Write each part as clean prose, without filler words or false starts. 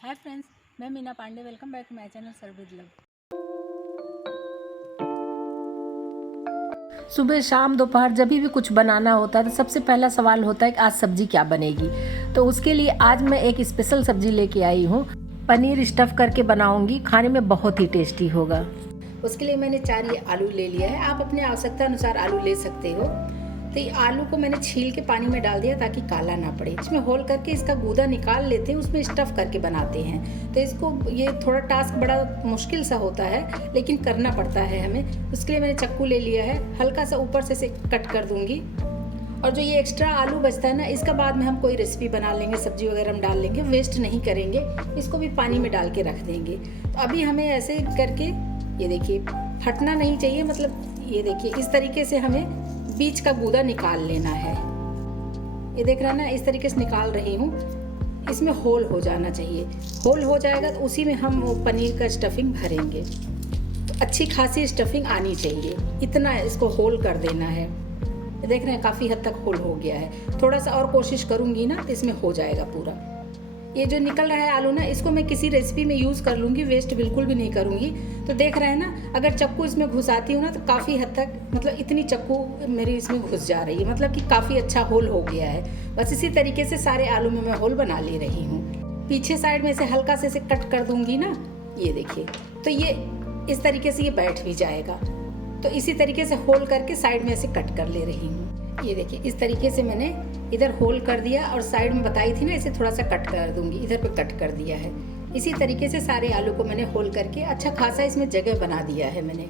हाय friends, मैं Meena Pandey. Welcome back to my channel serve with love. सुबह शाम दोपहर जब भी कुछ बनाना होता है तो सबसे पहला सवाल होता है कि आज सब्जी क्या बनेगी। तो उसके लिए आज मैं एक स्पेशल सब्जी लेके आई हूँ। पनीर स्टफ़ करके बनाऊंगी, खाने में बहुत ही टेस्टी होगा। उसके लिए मैंने 4 ये आलू ले लिया है। आप अपने आवश्यकता अनुसार आलू ले सकते हो। तो ये आलू को मैंने छील के पानी में डाल दिया ताकि काला ना पड़े। इसमें होल करके इसका गूदा निकाल लेते हैं, उसमें स्टफ़ करके बनाते हैं। तो इसको ये थोड़ा टास्क बड़ा मुश्किल सा होता है, लेकिन करना पड़ता है हमें। उसके लिए मैंने चाकू ले लिया है, हल्का सा ऊपर से कट कर दूंगी। और जो ये एक्स्ट्रा आलू बचता है ना, इसका बाद में हम कोई रेसिपी बना लेंगे, सब्जी वगैरह हम डाल लेंगे, वेस्ट नहीं करेंगे। इसको भी पानी में डाल के रख देंगे। तो अभी हमें ऐसे करके, ये देखिए फटना नहीं चाहिए, मतलब ये देखिए इस तरीके से हमें बीच का गूदा निकाल लेना है। ये देख रहा है ना, इस तरीके से निकाल रही हूँ। इसमें होल हो जाना चाहिए। होल हो जाएगा तो उसी में हम पनीर का स्टफिंग भरेंगे। तो अच्छी खासी स्टफिंग आनी चाहिए, इतना इसको होल कर देना है। देख रहे हैं काफ़ी हद तक होल हो गया है। थोड़ा सा और कोशिश करूँगी ना तो इसमें हो जाएगा पूरा। ये जो निकल रहा है आलू ना, इसको मैं किसी रेसिपी में यूज़ कर लूँगी, वेस्ट बिल्कुल भी नहीं करूँगी। तो देख रहे हैं ना, अगर चक्कू इसमें घुसाती हूँ ना तो काफ़ी हद तक, मतलब इतनी चक्कू मेरी इसमें घुस जा रही है, मतलब कि काफ़ी अच्छा होल हो गया है। बस इसी तरीके से सारे आलू में मैं होल बना ले रही हूँ। पीछे साइड में से हल्का से कट कर दूँगी ना, ये देखिए। तो ये इस तरीके से ये बैठ भी जाएगा। तो इसी तरीके से होल करके साइड में ऐसे कट कर ले रही हूँ। ये देखिए इस तरीके से मैंने इधर होल कर दिया और साइड में बताई थी ना, इसे थोड़ा सा कट कर दूंगी, इधर पे कट कर दिया है। इसी तरीके से सारे आलू को मैंने होल करके अच्छा खासा इसमें जगह बना दिया है मैंने।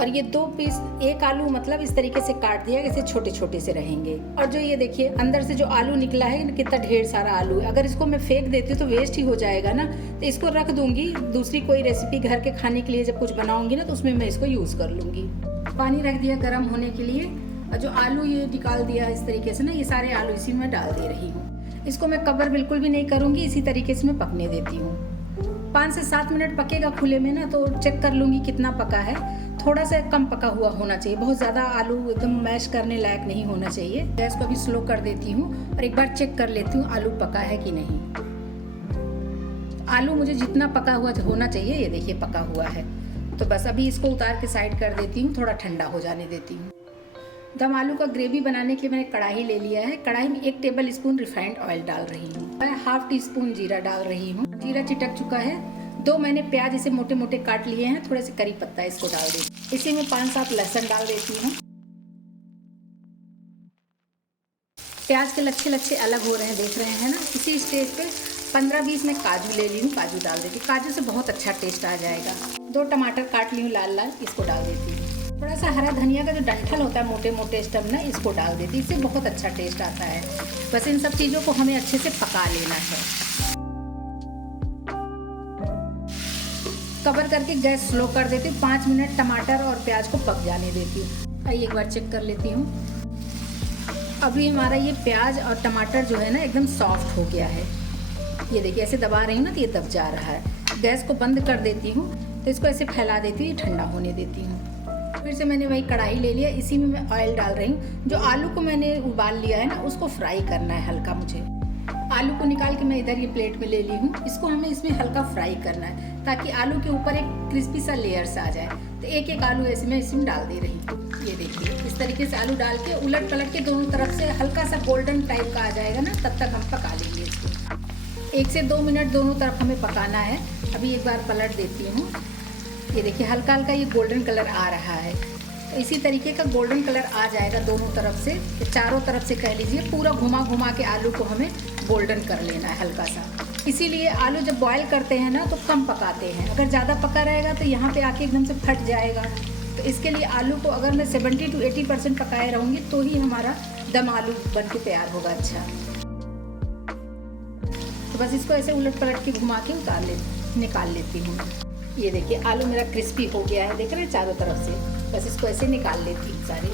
और ये 2 पीस, एक आलू मतलब इस तरीके से काट दिया, इसे छोटे छोटे से रहेंगे। और जो ये देखिए अंदर से जो आलू निकला है, कितना ढेर सारा आलू है। अगर इसको मैं फेंक देती हूँ तो वेस्ट ही हो जाएगा ना। तो इसको रख दूंगी, दूसरी कोई रेसिपी घर के खाने के लिए जब कुछ बनाऊंगी ना तो उसमें मैं इसको यूज़ कर लूँगी। पानी रख दिया गर्म होने के लिए, और जो आलू ये निकाल दिया इस तरीके से ना, ये सारे आलू इसी में डाल दे रही हूँ। इसको मैं कवर बिल्कुल भी नहीं करूँगी, इसी तरीके से मैं पकने देती हूँ। 5 से 7 मिनट पकेगा खुले में ना, तो चेक कर लूँगी कितना पका है। थोड़ा सा कम पका हुआ होना चाहिए, बहुत ज़्यादा आलू एकदम मैश करने लायक नहीं होना चाहिए। गैस को भी स्लो कर देती हूँ और एक बार चेक कर लेती हूँ आलू पका है कि नहीं। आलू मुझे जितना पका हुआ होना चाहिए, ये देखिए पका हुआ है। तो बस अभी इसको उतार के साइड कर देती हूँ, थोड़ा ठंडा हो जाने देती हूँ। दम आलू का ग्रेवी बनाने के लिए मैंने कढ़ाई ले लिया है। कढ़ाई में 1 टेबल स्पून रिफाइंड ऑयल डाल रही हूँ। मैं ½ टीस्पून जीरा डाल रही हूँ। जीरा चिटक चुका है। 2 मैंने प्याज इसे मोटे मोटे काट लिए हैं, थोड़े से करी पत्ता इसको डाल देती। इसी में 5-7 लहसुन डाल देती हूँ। प्याज के लच्छे लच्छे अलग हो रहे हैं, देख रहे हैं ना। इसी स्टेज पे 15-20 मैं काजू ले ली हूँ, काजू डाल देती। काजू से बहुत अच्छा टेस्ट आ जाएगा। 2 टमाटर काट ली हूँ लाल लाल, इसको डाल देती हूँ। थोड़ा सा हरा धनिया का जो डंठल होता है, मोटे मोटे स्टम ना, इसको डाल देती। इससे बहुत अच्छा टेस्ट आता है। बस इन सब चीज़ों को हमें अच्छे से पका लेना है। कवर करके गैस स्लो कर देती हूँ। 5 मिनट टमाटर और प्याज को पक जाने देती हूँ। आइए एक बार चेक कर लेती हूँ। अभी हमारा ये प्याज और टमाटर जो है ना, एकदम सॉफ्ट हो गया है। ये देखिए ऐसे दबा रही हूँ ना तो ये दब जा रहा है। गैस को बंद कर देती हूँ। तो इसको ऐसे फैला देती हूँ, ठंडा होने देती हूँ। फिर से मैंने वही कढ़ाई ले लिया, इसी में मैं ऑयल डाल रही हूँ। जो आलू को मैंने उबाल लिया है ना, उसको फ्राई करना है हल्का मुझे। आलू को निकाल के मैं इधर ये प्लेट में ले ली हूँ। इसको हमें इसमें हल्का फ्राई करना है ताकि आलू के ऊपर एक क्रिस्पी सा लेयर सा आ जाए। तो एक एक आलू ऐसे मैं इसमें डाल दे रही हूँ। ये देखिए इस तरीके से आलू डाल के उलट पलट के दोनों तरफ से हल्का सा गोल्डन टाइप का आ जाएगा ना, तब तक हम पका लेंगे इसको। 1 से 2 मिनट दोनों तरफ हमें पकाना है। अभी एक बार पलट देती हूँ। ये देखिए हल्का हल्का ये गोल्डन कलर आ रहा है। तो इसी तरीके का गोल्डन कलर आ जाएगा दोनों तरफ से, चारों तरफ से कह लीजिए। पूरा घुमा घुमा के आलू को हमें गोल्डन कर लेना है हल्का सा। इसीलिए आलू जब बॉयल करते हैं ना तो कम पकाते हैं। अगर ज़्यादा पका रहेगा तो यहाँ पे आके एकदम से फट जाएगा। तो इसके लिए आलू को अगर मैं 70 से 80% पकाए रहूँगी तो ही हमारा दम आलू बन के तैयार होगा अच्छा। तो बस इसको ऐसे उलट पलट के घुमा के निकाल लेती हूँ। ये देखिए आलू मेरा क्रिस्पी हो गया है, देख रहे हैं चारों तरफ से। बस इसको ऐसे निकाल लेती हूँ सारे।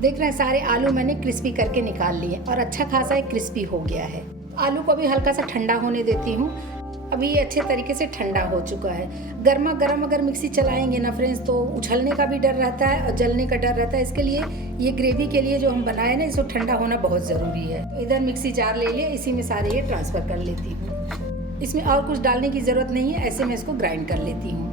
देख रहे हैं सारे आलू मैंने क्रिस्पी करके निकाल लिए और अच्छा खासा एक क्रिस्पी हो गया है। आलू को भी हल्का सा ठंडा होने देती हूँ। अभी ये अच्छे तरीके से ठंडा हो चुका है। गर्मा गर्म अगर मिक्सी चलाएंगे ना फ्रेंड्स, तो उछलने का भी डर रहता है और जलने का डर रहता है। इसके लिए ये ग्रेवी के लिए जो हम बनाए ना, इसको ठंडा होना बहुत ज़रूरी है। तो इधर मिक्सी जार ले लिया, इसी में सारे ये ट्रांसफ़र कर लेती हूँ। इसमें और कुछ डालने की ज़रूरत नहीं है, ऐसे मैं इसको ग्राइंड कर लेती हूँ।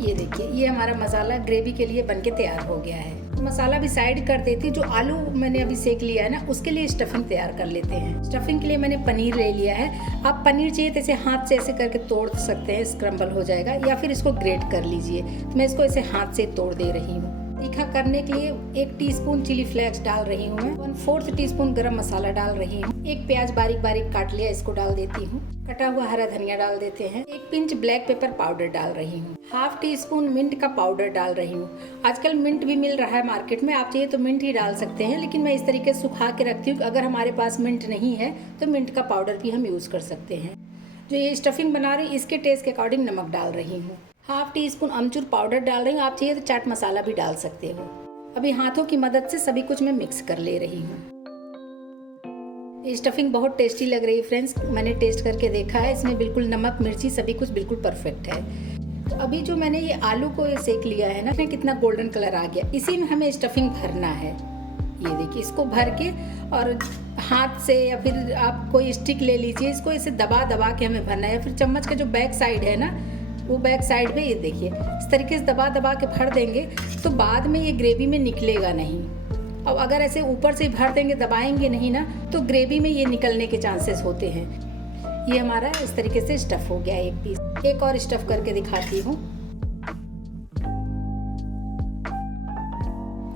ये देखिए, ये हमारा मसाला ग्रेवी के लिए बनके तैयार हो गया है। मसाला भी साइड कर देती हूँ। जो आलू मैंने अभी सेक लिया है ना, उसके लिए स्टफिंग तैयार कर लेते हैं। स्टफिंग के लिए मैंने पनीर ले लिया है। आप पनीर चाहिए तो ऐसे हाथ से ऐसे करके तोड़ सकते हैं, स्क्रम्बल हो जाएगा, या फिर इसको ग्रेट कर लीजिए। तो मैं इसको ऐसे हाथ से तोड़ दे रही हूँ। तीखा करने के लिए 1 टीस्पून चिली फ्लेक्स डाल रही हूँ मैं, 1/4 टीस्पून गरम मसाला डाल रही हूँ। 1 प्याज बारीक बारीक काट लिया, इसको डाल देती हूँ। कटा हुआ हरा धनिया डाल देते हैं। 1 पिंच ब्लैक पेपर पाउडर डाल रही हूँ। 1/2 टीस्पून मिंट का पाउडर डाल रही हूँ। आजकल मिंट भी मिल रहा है मार्केट में, आप चाहिए तो मिंट ही डाल सकते हैं, लेकिन मैं इस तरीके से सुखा के रखती हूँ कि अगर हमारे पास मिंट नहीं है तो मिंट का पाउडर भी हम यूज़ कर सकते हैं। जो ये स्टफिंग बना रही हूँ, इसके टेस्ट के अकॉर्डिंग नमक डाल रही हूँ। 1/2 टीस्पून अमचूर पाउडर डाल रही हूँ। आप चाहिए तो चाट मसाला भी डाल सकते हो। अभी हाथों की मदद से सभी कुछ मैं मिक्स कर ले रही हूँ। ये स्टफिंग बहुत टेस्टी लग रही है फ्रेंड्स, मैंने टेस्ट करके देखा है। इसमें बिल्कुल नमक मिर्ची सभी कुछ बिल्कुल परफेक्ट है। तो अभी जो मैंने ये आलू को सेक लिया है ना, इसमें कितना गोल्डन कलर आ गया। इसी में हमें स्टफिंग भरना है। ये देखिए, इसको भर के और हाथ से या फिर आप कोई स्टिक ले लीजिए, इसको ऐसे दबा दबा के हमें भरना है। फिर चम्मच का जो बैक साइड है ना, वो बैक साइड में ये देखिए इस तरीके से दबा दबा के भर देंगे तो बाद में ये ग्रेवी में निकलेगा नहीं। अब अगर ऐसे ऊपर से भर देंगे, दबाएंगे नहीं ना, तो ग्रेवी में ये निकलने के चांसेस होते हैं। ये हमारा इस तरीके से स्टफ हो गया एक पीस। एक और स्टफ करके दिखाती हूँ।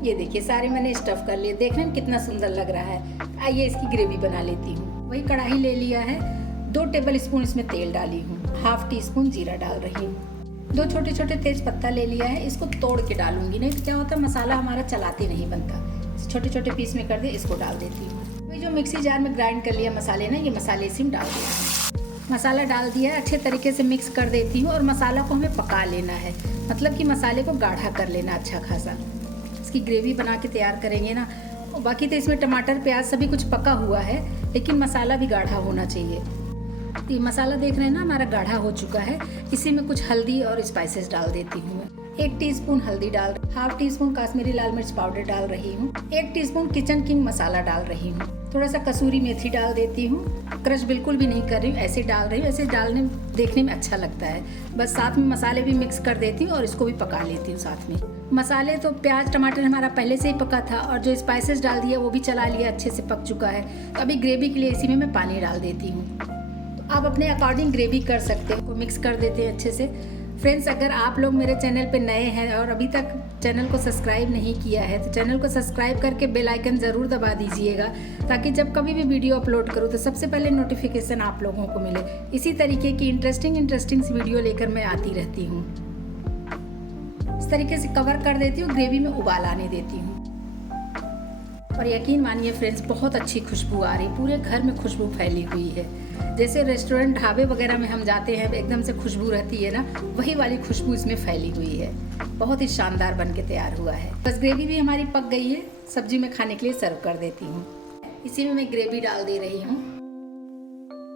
ये देखिए, सारे मैंने स्टफ कर लिए। देखने में कितना सुंदर लग रहा है। आइए इसकी ग्रेवी बना लेती हूँ। वही कढ़ाई ले लिया है, 2 टेबल स्पून इसमें तेल डाली हूँ। 1/2 टीस्पून जीरा डाल रही हूँ। 2 छोटे छोटे तेज पत्ता ले लिया है, इसको तोड़ के डालूंगी, नहीं तो क्या होता है मसाला हमारा चलाते नहीं बनता। छोटे छोटे पीस में कर दे, इसको डाल देती हूँ। वही जो मिक्सी जार में ग्राइंड कर लिया मसाले ना, ये मसाले इसी में डाल दिया। मसाला डाल दिया है, अच्छे तरीके से मिक्स कर देती हूँ। और मसाला को हमें पका लेना है, मतलब कि मसाले को गाढ़ा कर लेना अच्छा खासा। इसकी ग्रेवी बना के तैयार करेंगे ना। बाकी तो इसमें टमाटर प्याज सभी कुछ पका हुआ है, लेकिन मसाला भी गाढ़ा होना चाहिए। ये मसाला देख रहे हैं ना, हमारा गाढ़ा हो चुका है। इसी में कुछ हल्दी और स्पाइसेस डाल देती हूँ मैं। 1 टीस्पून हल्दी डाल, 1/2 टीस्पून काश्मीरी लाल मिर्च पाउडर डाल रही हूँ। 1 टीस्पून किचन किंग मसाला डाल रही हूँ। थोड़ा सा कसूरी मेथी डाल देती हूँ। क्रश बिल्कुल भी नहीं कर रही हूँ, ऐसे डाल रही हूँ। ऐसे डालने देखने में अच्छा लगता है। बस साथ में मसाले भी मिक्स कर देती हूँ और इसको भी पका लेती हूँ साथ में। मसाले तो प्याज टमाटर हमारा पहले से ही पका था, और जो स्पाइसेस डाल दिया वो भी चला लिया, अच्छे से पक चुका है। तो अभी ग्रेवी के लिए इसी में मैं पानी डाल देती हूँ। आप अपने अकॉर्डिंग ग्रेवी कर सकते हो। मिक्स कर देते हैं अच्छे से। फ्रेंड्स, अगर आप लोग मेरे चैनल पे नए हैं और अभी तक चैनल को सब्सक्राइब नहीं किया है, तो चैनल को सब्सक्राइब करके बेल आइकन ज़रूर दबा दीजिएगा, ताकि जब कभी भी वीडियो अपलोड करूँ तो सबसे पहले नोटिफिकेशन आप लोगों को मिले। इसी तरीके की इंटरेस्टिंग वीडियो लेकर मैं आती रहती हूँ। इस तरीके से कवर कर देती हूँ, ग्रेवी में उबाल आने देती हूँ। और यकीन मानिए फ्रेंड्स, बहुत अच्छी खुशबू आ रही, पूरे घर में खुशबू फैली हुई है। जैसे रेस्टोरेंट ढाबे वगैरह में हम जाते हैं, एकदम से खुशबू रहती है ना, वही वाली खुशबू इसमें फैली हुई है। बहुत ही शानदार बन के तैयार हुआ है। बस ग्रेवी भी हमारी पक गई है, सब्जी में खाने के लिए सर्व कर देती हूँ। इसी में मैं ग्रेवी डाल दे रही हूँ।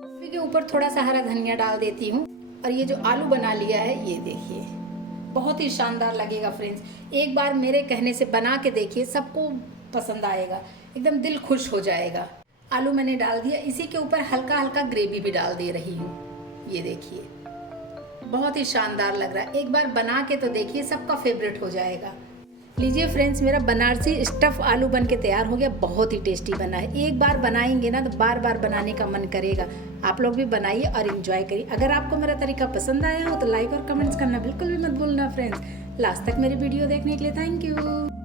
ग्रेवी के ऊपर थोड़ा सा हरा धनिया डाल देती हूँ। और ये जो आलू बना लिया है, ये देखिए, बहुत ही शानदार लगेगा फ्रेंड्स। एक बार मेरे कहने से बना के देखिए, सबको पसंद आएगा, एकदम दिल खुश हो जाएगा। आलू मैंने डाल दिया, इसी के ऊपर हल्का हल्का ग्रेवी भी डाल दे रही हूँ। ये देखिए, बहुत ही शानदार लग रहा है। एक बार बना के तो देखिए, सबका फेवरेट हो जाएगा। लीजिए फ्रेंड्स, मेरा बनारसी स्टफ आलू बन के तैयार हो गया। बहुत ही टेस्टी बना है। एक बार बनाएंगे ना तो बार बार बनाने का मन करेगा। आप लोग भी बनाइए और इन्जॉय करिए। अगर आपको मेरा तरीका पसंद आया हो तो लाइक और कमेंट्स करना बिल्कुल भी मत भूलना फ्रेंड्स। लास्ट तक मेरी वीडियो देखने के लिए थैंक यू।